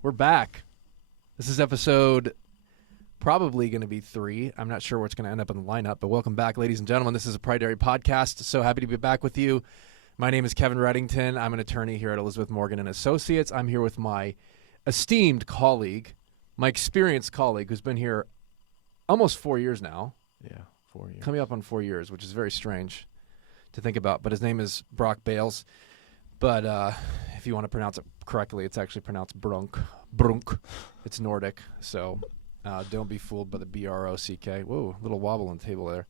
We're back. This is episode probably going to be 3. I'm not sure what's going to end up in the lineup, but welcome back, ladies and gentlemen. This is a Pride Dairy podcast. So happy to be back with you. My name is Kevin Reddington. I'm an attorney here at Elizabeth Morgan and Associates. I'm here with my esteemed colleague, my experienced colleague, who's been here almost 4 years now. Yeah, 4 years. Coming up on 4 years, which is very strange to think about. But his name is Brock Bales. But if you want to pronounce it correctly, it's actually pronounced Brunk. It's Nordic, so don't be fooled by the B-R-O-C-K. Whoa, little wobble on the table there.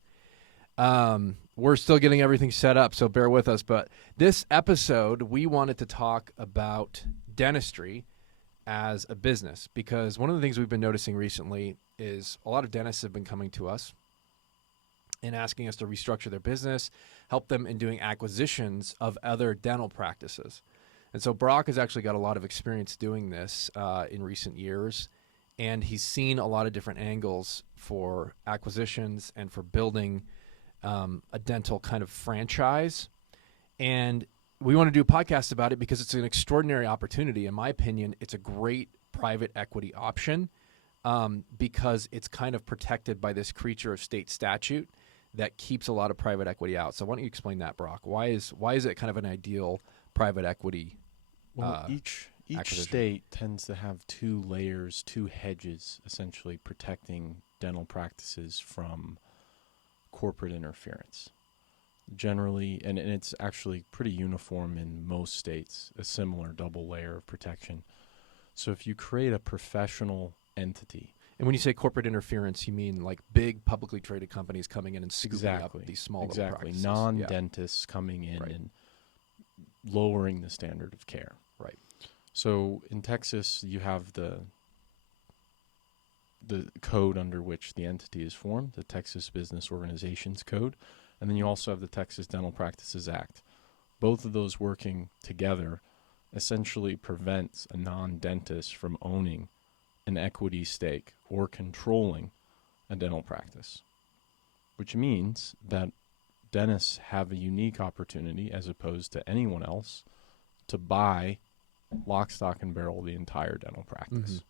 We're still getting everything set up, so bear with us. But this episode, we wanted to talk about dentistry as a business, because one of the things we've been noticing recently is a lot of dentists have been coming to us and asking us to restructure their business, help them in doing acquisitions of other dental practices. And so Brock has actually got a lot of experience doing this in recent years, and he's seen a lot of different angles for acquisitions and for building a dental kind of franchise. And we want to do a podcast about it because it's an extraordinary opportunity. In my opinion, it's a great private equity option because it's kind of protected by this creature of state statute that keeps a lot of private equity out. So why don't you explain that, Brock? Why is it kind of an ideal private equity each acquisition? state tends to have 2 layers, 2 hedges, essentially protecting dental practices from corporate interference. Generally, and it's actually pretty uniform in most states, a similar double layer of protection. So if you create a professional entity. And when you say corporate interference, you mean like big publicly traded companies coming in and scooping up these small little practices. Non-dentists coming in and lowering the standard of care. Right. So in Texas, you have the code under which the entity is formed, the Texas Business Organizations Code, and then you also have the Texas Dental Practices Act. Both of those working together essentially prevents a non-dentist from owning an equity stake or controlling a dental practice, which means that dentists have a unique opportunity as opposed to anyone else to buy lock, stock, and barrel the entire dental practice.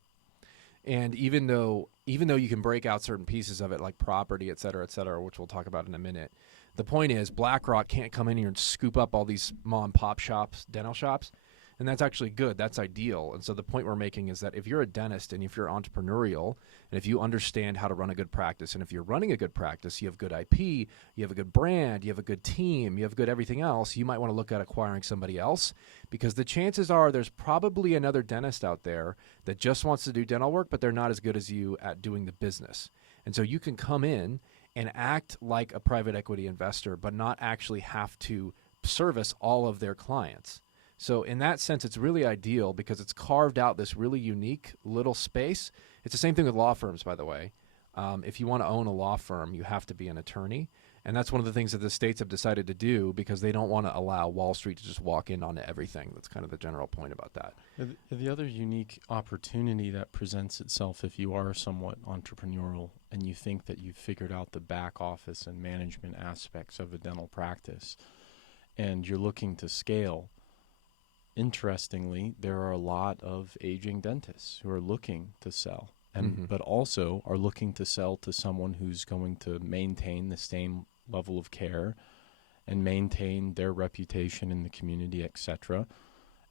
Mm-hmm. And even though you can break out certain pieces of it, like property, et cetera, which we'll talk about in a minute, the point is BlackRock can't come in here and scoop up all these mom and pop shops, dental shops. And that's actually good. That's ideal. And so the point we're making is that if you're a dentist and if you're entrepreneurial and if you understand how to run a good practice, and if you're running a good practice, you have good IP, you have a good brand, you have a good team, you have good everything else, you might want to look at acquiring somebody else, because the chances are there's probably another dentist out there that just wants to do dental work, but they're not as good as you at doing the business. And so you can come in and act like a private equity investor, but not actually have to service all of their clients. So in that sense, it's really ideal because it's carved out this really unique little space. It's the same thing with law firms, by the way. If you want to own a law firm, you have to be an attorney. And that's one of the things that the states have decided to do because they don't want to allow Wall Street to just walk in on everything. That's kind of the general point about that. The other unique opportunity that presents itself if you are somewhat entrepreneurial and you think that you've figured out the back office and management aspects of a dental practice and you're looking to scale, interestingly, there are a lot of aging dentists who are looking to sell, but also are looking to sell to someone who's going to maintain the same level of care and maintain their reputation in the community, etc.,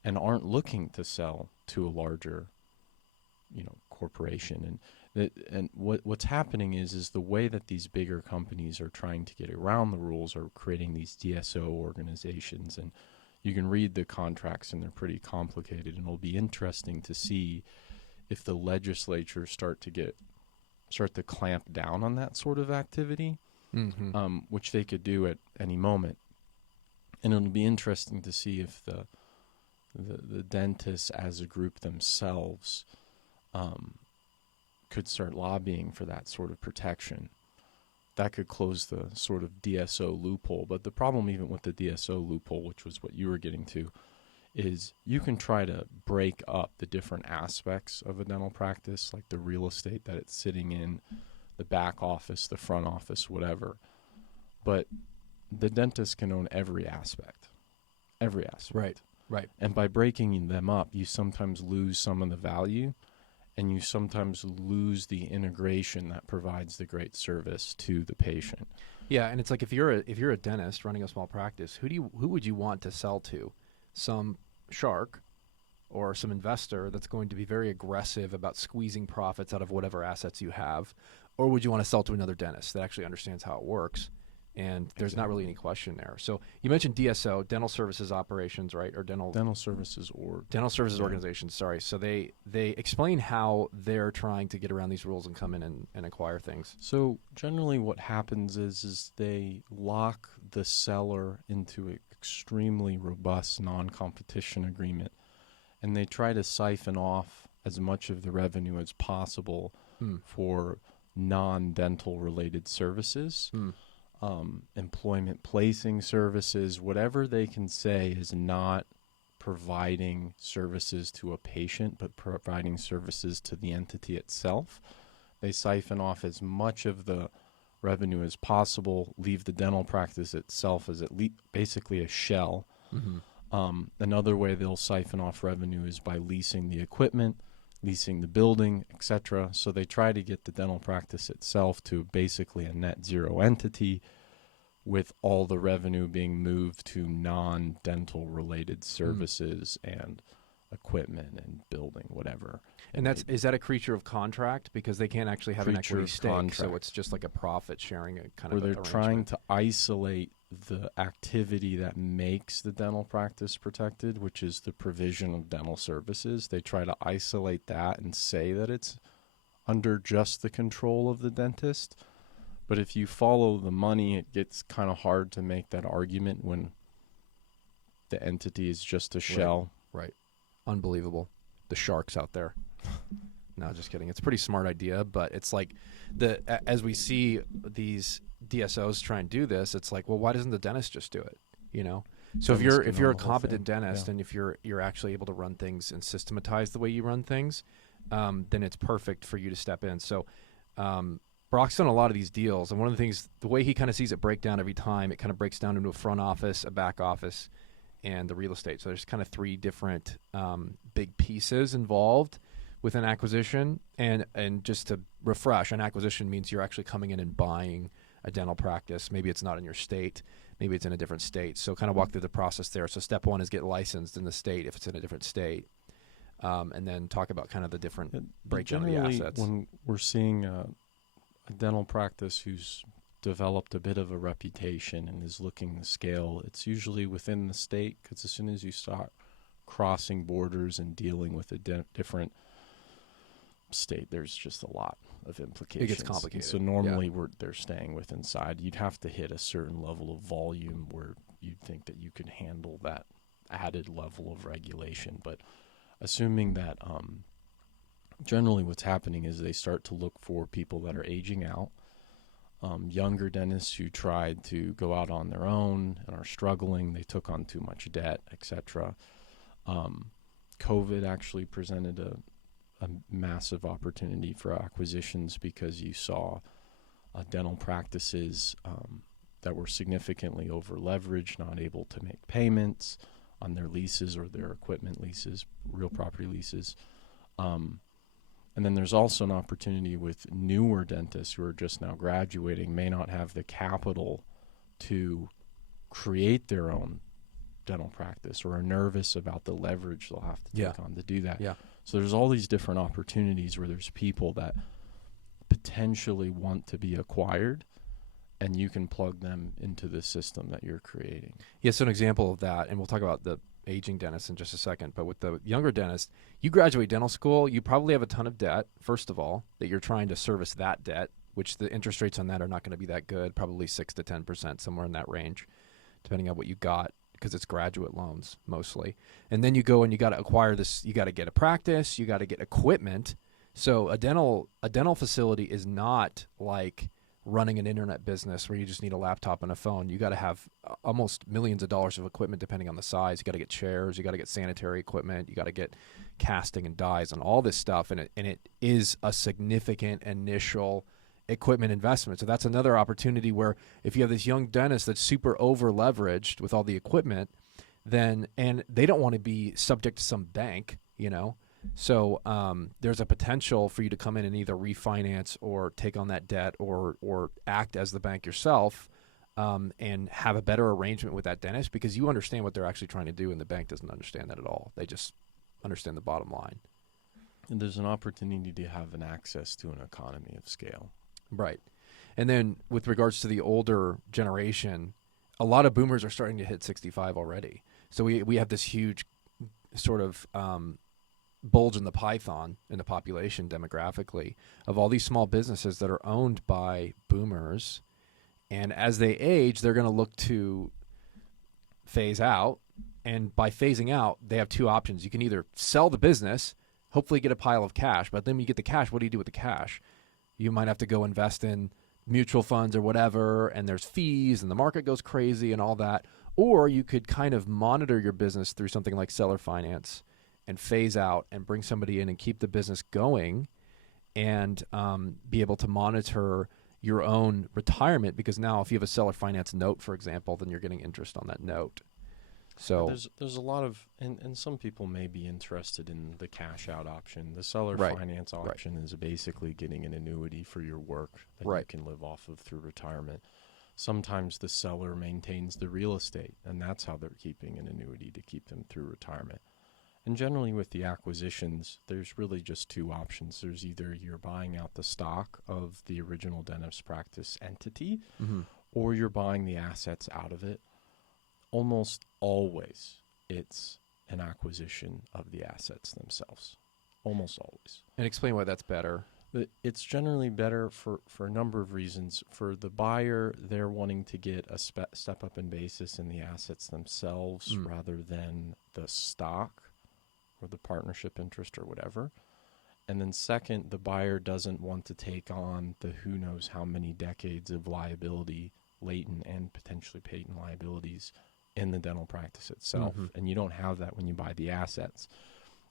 and aren't looking to sell to a larger, corporation. And what's happening is the way that these bigger companies are trying to get around the rules are creating these DSO organizations, and you can read the contracts and they're pretty complicated, and it'll be interesting to see if the legislature start to clamp down on that sort of activity, which they could do at any moment. And it'll be interesting to see if the dentists as a group themselves could start lobbying for that sort of protection. That could close the sort of DSO loophole. But the problem even with the DSO loophole, which was what you were getting to, is you can try to break up the different aspects of a dental practice, like the real estate that it's sitting in, the back office, the front office, whatever. But the dentist can own every aspect. Right. Right. And by breaking them up, you sometimes lose some of the value, and you sometimes lose the integration that provides the great service to the patient. Yeah, and it's like if you're a dentist running a small practice, who would you want to sell to? Some shark or some investor that's going to be very aggressive about squeezing profits out of whatever assets you have, or would you want to sell to another dentist that actually understands how it works? And there's not really any question there. So you mentioned DSO, dental services operations, right? Or dental services organizations. Sorry. So they explain how they're trying to get around these rules and come in and acquire things. So generally, what happens is they lock the seller into an extremely robust non-competition agreement, and they try to siphon off as much of the revenue as possible for non-dental related services. Employment placing services, whatever they can say is not providing services to a patient, but providing services to the entity itself. They siphon off as much of the revenue as possible, leave the dental practice itself as basically a shell. Another way they'll siphon off revenue is by leasing the equipment, leasing the building, etc. So they try to get the dental practice itself to basically a net zero entity, with all the revenue being moved to non-dental related services and equipment and building, whatever. And is that a creature of contract? Because they can't actually have an equity stake, so it's just like a profit sharing kind of where they're trying to isolate the activity that makes the dental practice protected, which is the provision of dental services. They try to isolate that and say that it's under just the control of the dentist. But if you follow the money, it gets kind of hard to make that argument when the entity is just a shell. Right. Unbelievable. The sharks out there. No, just kidding. It's a pretty smart idea, but it's like as we see these DSOs try and do this, it's like, well, why doesn't the dentist just do it? You know? So if you're a competent dentist and if you're actually able to run things and systematize the way you run things, then it's perfect for you to step in. So Brock's done a lot of these deals, and one of the things, the way he kind of sees it break down every time, it kind of breaks down into a front office, a back office, and the real estate. So there's kind of three different big pieces involved with an acquisition. And just to refresh, an acquisition means you're actually coming in and buying a dental practice. Maybe it's not in your state. Maybe it's in a different state. So kind of walk through the process there. So step one is get licensed in the state if it's in a different state. And then talk about kind of the different breakdown of the assets. When we're seeing a dental practice who's developed a bit of a reputation and is looking to scale, it's usually within the state, because as soon as you start crossing borders and dealing with a different state, there's just a lot of implications. It gets complicated. And so normally they're staying with inside. You'd have to hit a certain level of volume where you'd think that you can handle that added level of regulation. But assuming that generally what's happening is they start to look for people that are aging out, younger dentists who tried to go out on their own and are struggling, they took on too much debt, etc. COVID actually presented a massive opportunity for acquisitions, because you saw dental practices that were significantly over leveraged, not able to make payments on their leases or their equipment leases, real property leases. And then there's also an opportunity with newer dentists who are just now graduating, may not have the capital to create their own dental practice, or are nervous about the leverage they'll have to take on to do that. Yeah. So there's all these different opportunities where there's people that potentially want to be acquired, and you can plug them into the system that you're creating. Yeah, so an example of that, and we'll talk about the aging dentist in just a second, but with the younger dentist, you graduate dental school, you probably have a ton of debt, first of all, that you're trying to service that debt, which the interest rates on that are not going to be that good, probably 6 to 10%, somewhere in that range, depending on what you got, because it's graduate loans mostly. And then you go and you got to acquire this, you got to get a practice, you got to get equipment. So a dental facility is not like running an internet business where you just need a laptop and a phone. You got to have almost millions of dollars of equipment depending on the size. You got to get chairs, you got to get sanitary equipment, you got to get casting and dies and all this stuff, and it is a significant initial equipment investment. So that's another opportunity where if you have this young dentist that's super over leveraged with all the equipment, then, and they don't want to be subject to some bank, you know. So there's a potential for you to come in and either refinance or take on that debt or act as the bank yourself, and have a better arrangement with that dentist, because you understand what they're actually trying to do, and the bank doesn't understand that at all. They just understand the bottom line. And there's an opportunity to have an access to an economy of scale. Right. And then with regards to the older generation, a lot of boomers are starting to hit 65 already. So we have this huge sort of bulge in the python in the population demographically of all these small businesses that are owned by boomers. And as they age, they're going to look to phase out. And by phasing out, they have two options. You can either sell the business, hopefully get a pile of cash, but then when you get the cash, what do you do with the cash? You might have to go invest in mutual funds or whatever, and there's fees, and the market goes crazy and all that. Or you could kind of monitor your business through something like seller finance and phase out and bring somebody in and keep the business going, and be able to monitor your own retirement, because now if you have a seller finance note, for example, then you're getting interest on that note. So there's a lot of, and some people may be interested in the cash out option. The seller Right. finance option is basically getting an annuity for your work that you Right. can live off of through retirement. Sometimes the seller maintains the real estate, and that's how they're keeping an annuity to keep them through retirement. And generally with the acquisitions, there's really just two options. There's either you're buying out the stock of the original dentist practice entity, or you're buying the assets out of it. Almost always it's an acquisition of the assets themselves. Almost always. and explain why that's better. It's generally better for a number of reasons. For the buyer, they're wanting to get a step up in basis in the assets themselves rather than the stock or the partnership interest or whatever. And then second, the buyer doesn't want to take on the who knows how many decades of liability, latent and potentially patent liabilities in the dental practice itself. And you don't have that when you buy the assets.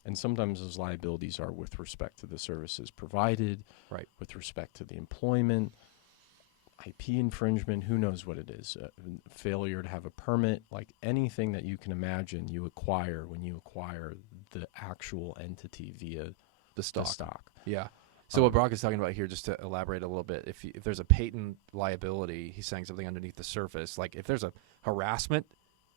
And sometimes those liabilities are with respect to the services provided, Right. with respect to the employment, IP infringement, who knows what it is, failure to have a permit, like anything that you can imagine you acquire when you acquire the actual entity via The stock. stock. Yeah. So what Brock is talking about here, just to elaborate a little bit, if there's a patent liability, he's saying something underneath the surface, like if there's a harassment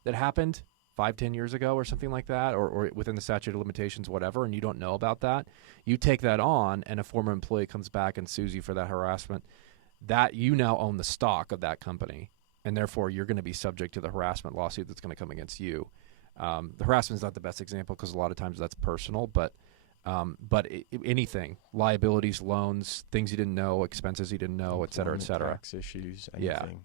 that happened 5-10 years ago or something like that, or within the statute of limitations, whatever, and you don't know about that, you take that on and a former employee comes back and sues you for that harassment, that you now own the stock of that company, and therefore you're going to be subject to the harassment lawsuit that's going to come against you. The harassment is not the best example because a lot of times that's personal, but anything, liabilities, loans, things you didn't know, expenses you didn't know, et cetera, et cetera. Tax issues, anything.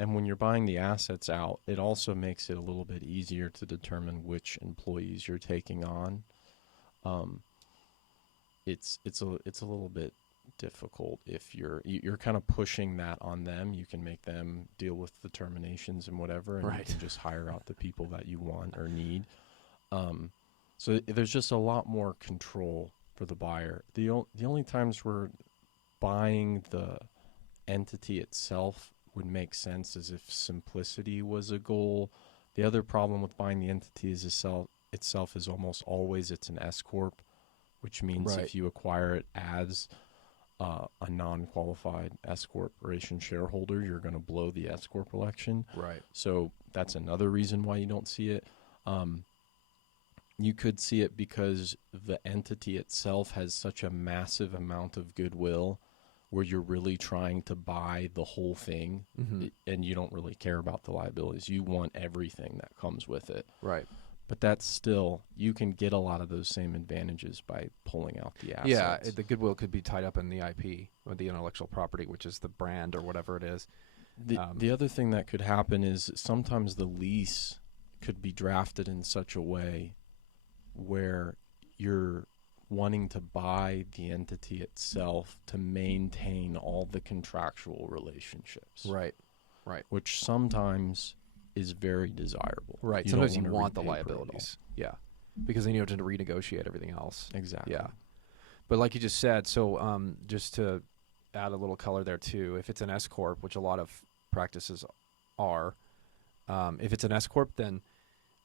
And when you're buying the assets out, it also makes it a little bit easier to determine which employees you're taking on. It's a little bit difficult if you're kind of pushing that on them. You can make them deal with the terminations and whatever, and Right. you can just hire out the people that you want or need. So there's just a lot more control for the buyer. The only times we're buying the entity itself would make sense is if simplicity was a goal. The other problem with buying the entity is itself is almost always it's an S corp, which means Right. if you acquire it as a non-qualified S corporation shareholder, you're going to blow the S corp election. Right. So that's another reason why you don't see it. You could see it because the entity itself has such a massive amount of goodwill where you're really trying to buy the whole thing and you don't really care about the liabilities. You want everything that comes with it. Right. But that's still, you can get a lot of those same advantages by pulling out the assets. Yeah, the goodwill could be tied up in the IP or the intellectual property, which is the brand or whatever it is. The other thing that could happen is sometimes the lease could be drafted in such a way where you're wanting to buy the entity itself to maintain all the contractual relationships. Right. Right. Which sometimes is very desirable. Right. Sometimes you want the liabilities. Yeah. Because then you have to renegotiate everything else. Exactly. Yeah. But like you just said, so just to add a little color there too, if it's an S corp, which a lot of practices are, if it's an S corp, then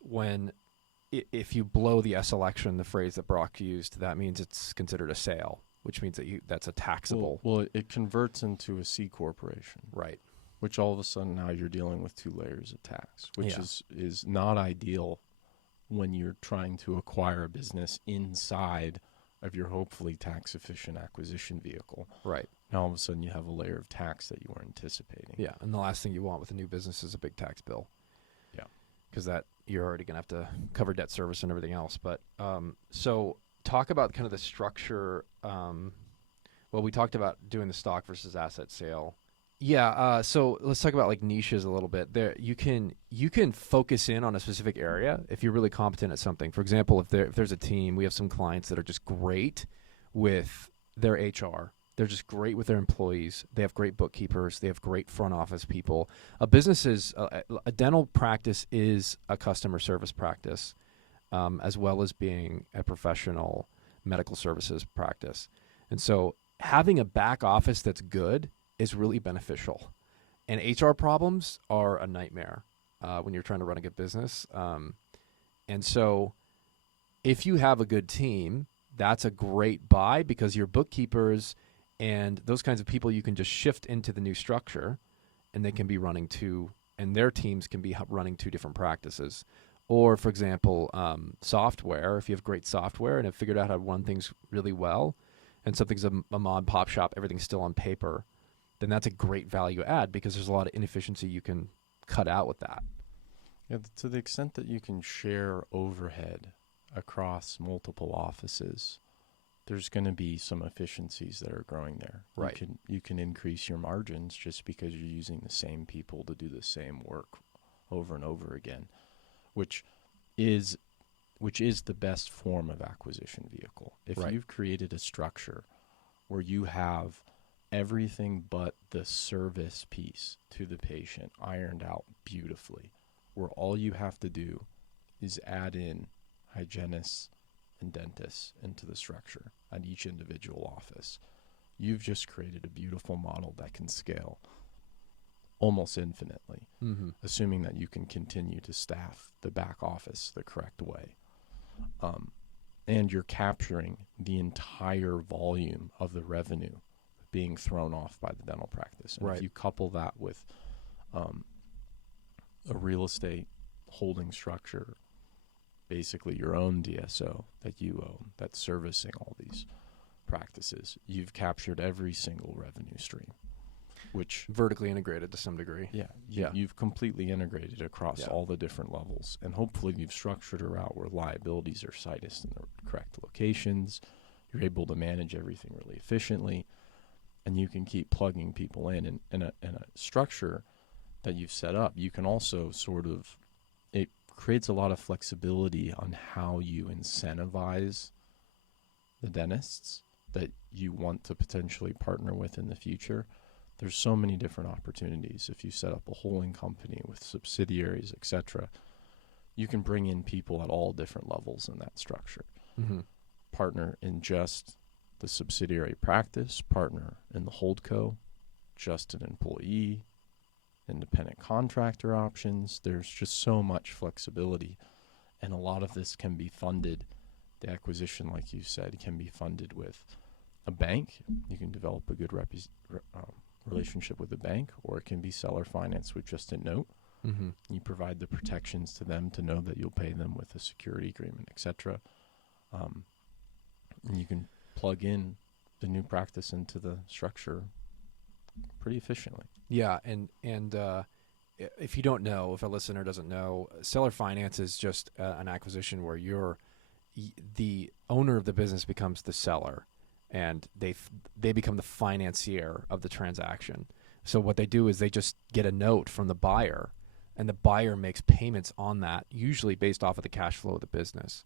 when if you blow the S election, the phrase that Brock used, that means it's considered a sale, which means that that's a taxable. Well, it converts into a C corporation, Right. which all of a sudden now you're dealing with 2 layers of tax, which Yeah. is not ideal when you're trying to acquire a business inside of your hopefully tax efficient acquisition vehicle. Right. Now all of a sudden you have a layer of tax that you weren't anticipating. Yeah. And the last thing you want with a new business is a big tax bill. Yeah. Because that you're already going to have to cover debt service and everything else. But so talk about kind of the structure. Well, we talked about doing the stock versus asset sale. Yeah. So let's talk about like niches a little bit. There, you can focus in on a specific area if you're really competent at something. For example, if there's a team, we have some clients that are just great with their HR. They're just great with their employees. They have great bookkeepers. They have great front office people. A business is a dental practice is a customer service practice, as well as being a professional medical services practice. And so having a back office that's good is really beneficial. And HR problems are a nightmare when you're trying to run a good business. And so if you have a good team, that's a great buy because your bookkeepers and those kinds of people you can just shift into the new structure and they can be running and their teams can be running 2 different practices. Or, for example, software, if you have great software and have figured out how to run things really well and something's a mod pop shop, everything's still on paper, then that's a great value add because there's a lot of inefficiency you can cut out with that. Yeah, to the extent that you can share overhead across multiple offices, there's going to be some efficiencies that are growing there. Right. You can increase your margins just because you're using the same people to do the same work over and over again, which is the best form of acquisition vehicle. If Right. you've created a structure where you have everything but the service piece to the patient ironed out beautifully, where all you have to do is add in hygienists and dentists into the structure at each individual office, you've just created a beautiful model that can scale almost infinitely, assuming that you can continue to staff the back office the correct way. And you're capturing the entire volume of the revenue being thrown off by the dental practice. And Right. if you couple that with a real estate holding structure, basically your own DSO that you own, that's servicing all these practices, you've captured every single revenue stream, which Vertically integrated to some degree. you've completely integrated across Yeah. all the different levels, and hopefully you've structured a route where liabilities are situs in the correct locations. You're able to manage everything really efficiently, and you can keep plugging people in a structure that you've set up. You can also it creates a lot of flexibility on how you incentivize the dentists that you want to potentially partner with in the future. There's so many different opportunities. If you set up a holding company with subsidiaries, etc., you can bring in people at all different levels in that structure. Partner in just the subsidiary practice, partner in the holdco, just an employee, independent contractor options. There's just so much flexibility, and a lot of this can be funded. The acquisition, like you said, can be funded with a bank. You can develop a good relationship with a bank, or it can be seller finance with just a note. You provide the protections to them to know that you'll pay them with a security agreement, etc. And you can plug in the new practice into the structure pretty efficiently. Yeah, and if you don't know, if a listener doesn't know, seller finance is just an acquisition where the owner of the business becomes the seller, and they become the financier of the transaction. So what they do is they just get a note from the buyer, and the buyer makes payments on that, usually based off of the cash flow of the business.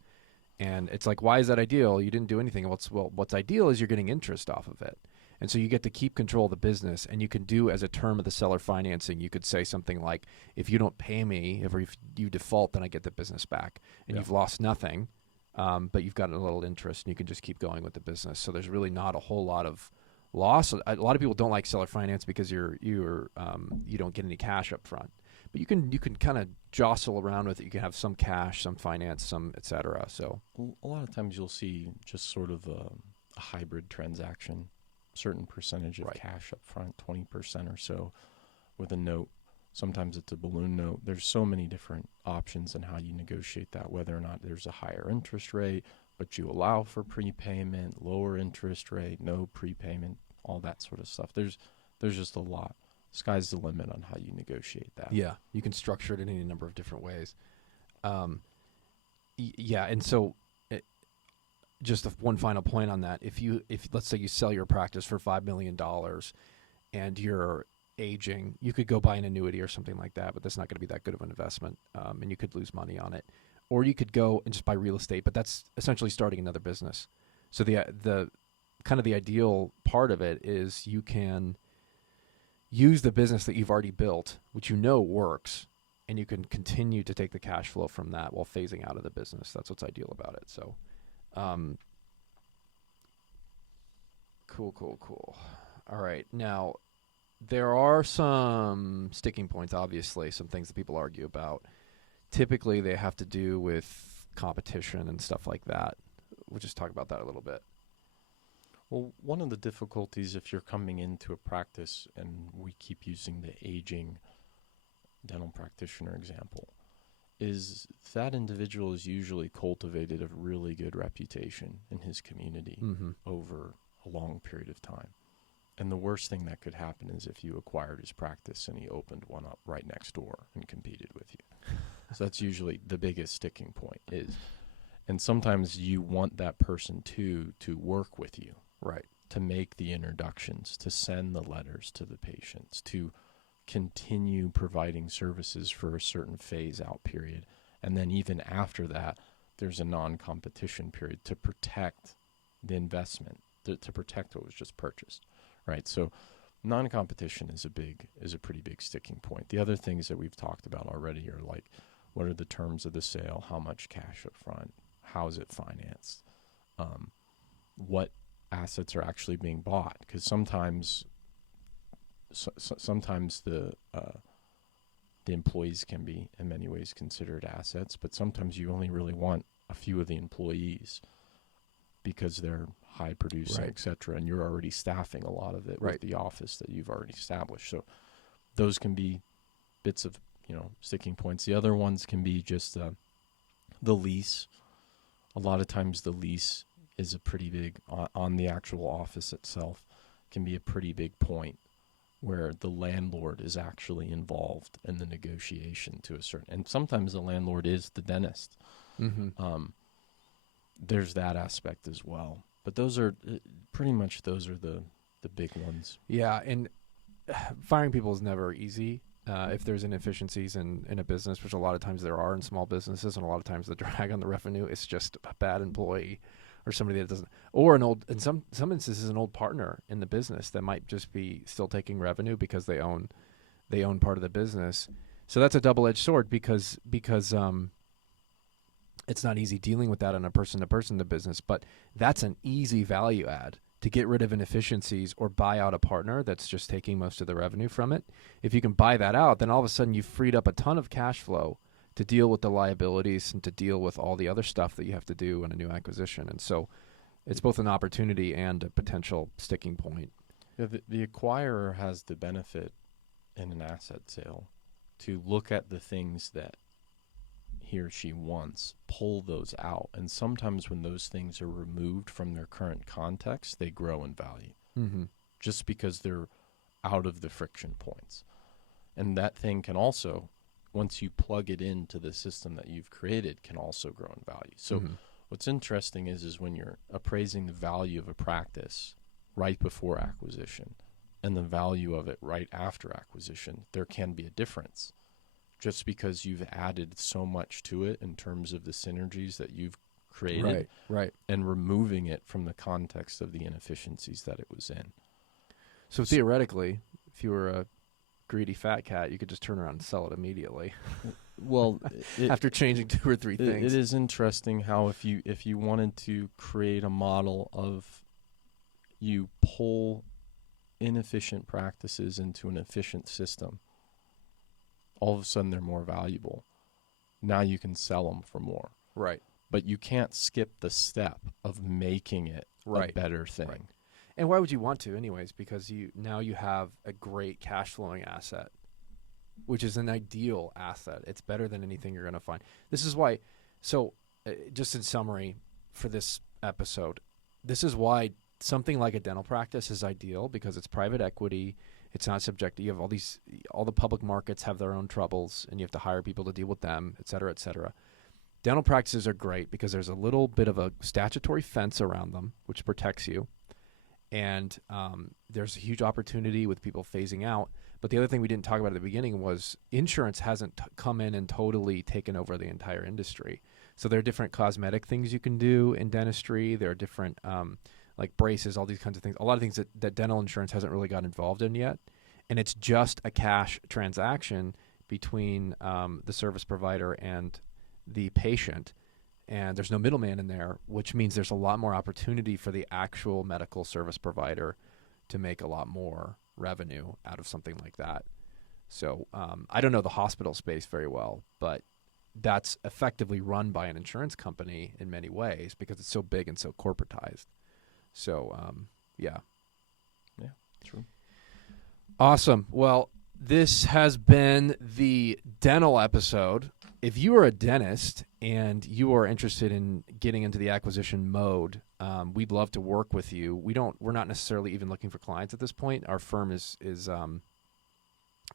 And it's like, why is that ideal? You didn't do anything. What's ideal is you're getting interest off of it. And so you get to keep control of the business, and you can do as a term of the seller financing, you could say something like, if you don't pay me, if you default, then I get the business back. And you've lost nothing, but you've gotten a little interest, and you can just keep going with the business. So there's really not a whole lot of loss. A lot of people don't like seller finance because you don't get any cash up front. But you can kind of jostle around with it. You can have some cash, some finance, some et cetera. So A lot of times you'll see just sort of a hybrid transaction, certain percentage of Right. cash up front, 20% or so with a note. Sometimes it's a balloon note. There's so many different options in how you negotiate that, whether or not there's a higher interest rate, but you allow for prepayment, lower interest rate, no prepayment, all that sort of stuff. There's just a lot. Sky's the limit on how you negotiate that. yeah, you can structure it in any number of different ways. Yeah, and so just one final point on that. If let's say you sell your practice for $5 million and you're aging, you could go buy an annuity or something like that, but that's not going to be that good of an investment, and you could lose money on it. Or you could go and just buy real estate, but that's essentially starting another business. So the kind of the ideal part of it is you can use the business that you've already built, which you know works, and you can continue to take the cash flow from that while phasing out of the business. That's what's ideal about it. So, cool. All right. Now, there are some sticking points, obviously, some things that people argue about. Typically, they have to do with competition and stuff like that. We'll just talk about that a little bit. Well, one of the difficulties if you're coming into a practice, and we keep using the aging dental practitioner example, is that individual is usually cultivated a really good reputation in his community over a long period of time. And the worst thing that could happen is if you acquired his practice and he opened one up right next door and competed with you. So that's usually the biggest sticking point is, and sometimes you want that person to work with you. Right. To make the introductions, to send the letters to the patients, to continue providing services for a certain phase out period. And then even after that, there's a non-competition period to protect the investment, to protect what was just purchased, right? So non-competition is a pretty big sticking point. The other things that we've talked about already are like, what are the terms of the sale? How much cash up front? How is it financed? What assets are actually being bought? Because sometimes the employees can be in many ways considered assets, but sometimes you only really want a few of the employees because they're high producing, Right. et cetera, and you're already staffing a lot of it Right. with the office that you've already established. So those can be bits of sticking points. The other ones can be just the lease. A lot of times the lease is a pretty big, on the actual office itself, can be a pretty big point where the landlord is actually involved in the negotiation to a certain, and sometimes the landlord is the dentist. There's that aspect as well. But those are pretty much the big ones. Yeah, and firing people is never easy. If there's inefficiencies in a business, which a lot of times there are in small businesses, and a lot of times the drag on the revenue is just a bad employee or somebody that doesn't, or in some instances, an old partner in the business that might just be still taking revenue because they own part of the business. So that's a double-edged sword because it's not easy dealing with that on a person-to-person business, but that's an easy value add to get rid of inefficiencies or buy out a partner that's just taking most of the revenue from it. If you can buy that out, then all of a sudden you've freed up a ton of cash flow to deal with the liabilities and to deal with all the other stuff that you have to do in a new acquisition. And so it's both an opportunity and a potential sticking point. Yeah, the acquirer has the benefit in an asset sale to look at the things that he or she wants, pull those out. And sometimes when those things are removed from their current context, they grow in value just because they're out of the friction points. And that thing can also, once you plug it into the system that you've created, can also grow in value. So what's interesting is when you're appraising the value of a practice right before acquisition and the value of it right after acquisition, there can be a difference. Just because you've added so much to it in terms of the synergies that you've created, right, and removing it from the context of the inefficiencies that it was in. So theoretically, if you were a greedy fat cat, you could just turn around and sell it immediately. Well, after changing 2 or 3 things. It is interesting how if you wanted to create a model of you pull inefficient practices into an efficient system, all of a sudden they're more valuable. Now you can sell them for more. Right. But you can't skip the step of making it a better thing. Right. And why would you want to anyways? Because you have a great cash flowing asset, which is an ideal asset. It's better than anything you're going to find. This is why, so just in summary for this episode, this is why something like a dental practice is ideal, because it's private equity. It's not subject. You have all the public markets have their own troubles, and you have to hire people to deal with them, et cetera, et cetera. Dental practices are great because there's a little bit of a statutory fence around them, which protects you. And there's a huge opportunity with people phasing out. But the other thing we didn't talk about at the beginning was insurance hasn't come in and totally taken over the entire industry. So there are different cosmetic things you can do in dentistry. There are different like braces, all these kinds of things. A lot of things that dental insurance hasn't really got involved in yet. And it's just a cash transaction between the service provider and the patient. And there's no middleman in there, which means there's a lot more opportunity for the actual medical service provider to make a lot more revenue out of something like that. So I don't know the hospital space very well, but that's effectively run by an insurance company in many ways because it's so big and so corporatized. So, yeah. Yeah, true. Awesome. Well, this has been the dental episode. If you are a dentist and you are interested in getting into the acquisition mode, we'd love to work with you. We're not necessarily even looking for clients at this point. Our firm is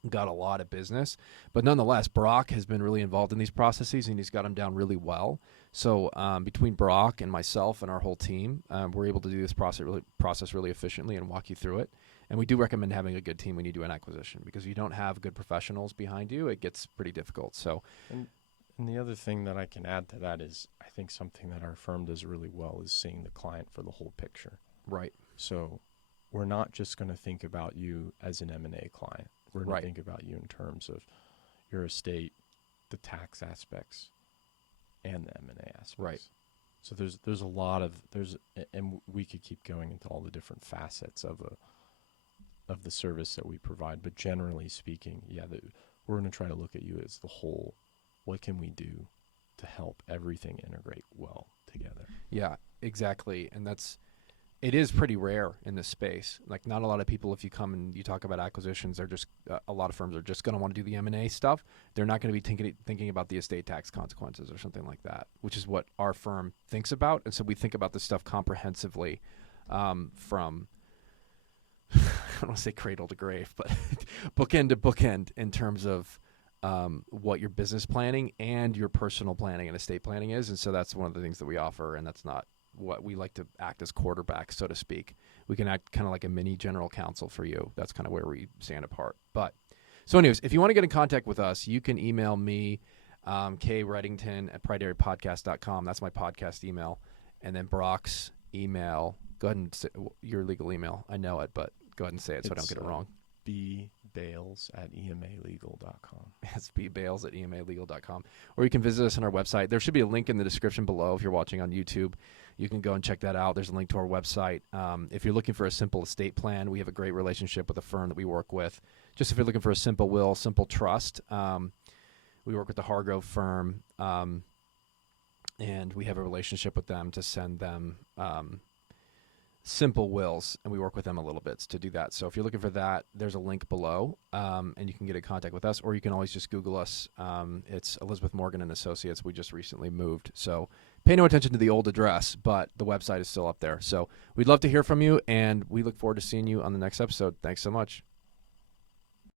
got a lot of business, but nonetheless, Brock has been really involved in these processes and he's got them down really well. So between Brock and myself and our whole team, we're able to do this process really efficiently and walk you through it. And we do recommend having a good team when you do an acquisition, because if you don't have good professionals behind you, it gets pretty difficult. So, and the other thing that I can add to that is I think something that our firm does really well is seeing the client for the whole picture. Right. So we're not just going to think about you as an M&A client. We're going to think about you in terms of your estate, the tax aspects, and the M&A aspects. Right. So there's a lot of and we could keep going into all the different facets of the service that we provide. But generally speaking, we're going to try to look at you as the whole. What can we do to help everything integrate well together? Yeah, exactly. And it is pretty rare in this space. Like, not a lot of people, if you come and you talk about acquisitions, they're just, a lot of firms are just going to want to do the M&A stuff. They're not going to be thinking about the estate tax consequences or something like that, which is what our firm thinks about. And so we think about this stuff comprehensively from, I don't want to say cradle to grave, but bookend to bookend in terms of what your business planning and your personal planning and estate planning is. And so that's one of the things that we offer, and that's not what we like to act as quarterbacks, so to speak. We can act kind of like a mini general counsel for you. That's kind of where we stand apart. But so anyways, if you want to get in contact with us, you can email me, kreddington@pridarypodcast.com. That's my podcast email. And then Brock's email, go ahead and say your legal email. I know it, but go ahead and say it so I don't get it wrong. bbales@emalegal.com. It's bbales@emalegal.com. Or you can visit us on our website. There should be a link in the description below if you're watching on YouTube. You can go and check that out. There's a link to our website. If you're looking for a simple estate plan, we have a great relationship with a firm that we work with. Just if you're looking for a simple will, simple trust, we work with the Hargrove firm, and we have a relationship with them to send them simple wills, and we work with them a little bit to do that. So if you're looking for that, there's a link below, and you can get in contact with us, or you can always just Google us. It's Elizabeth Morgan and Associates. We just recently moved, so pay no attention to the old address, but the website is still up there. So we'd love to hear from you, and we look forward to seeing you on the next episode. Thanks so much.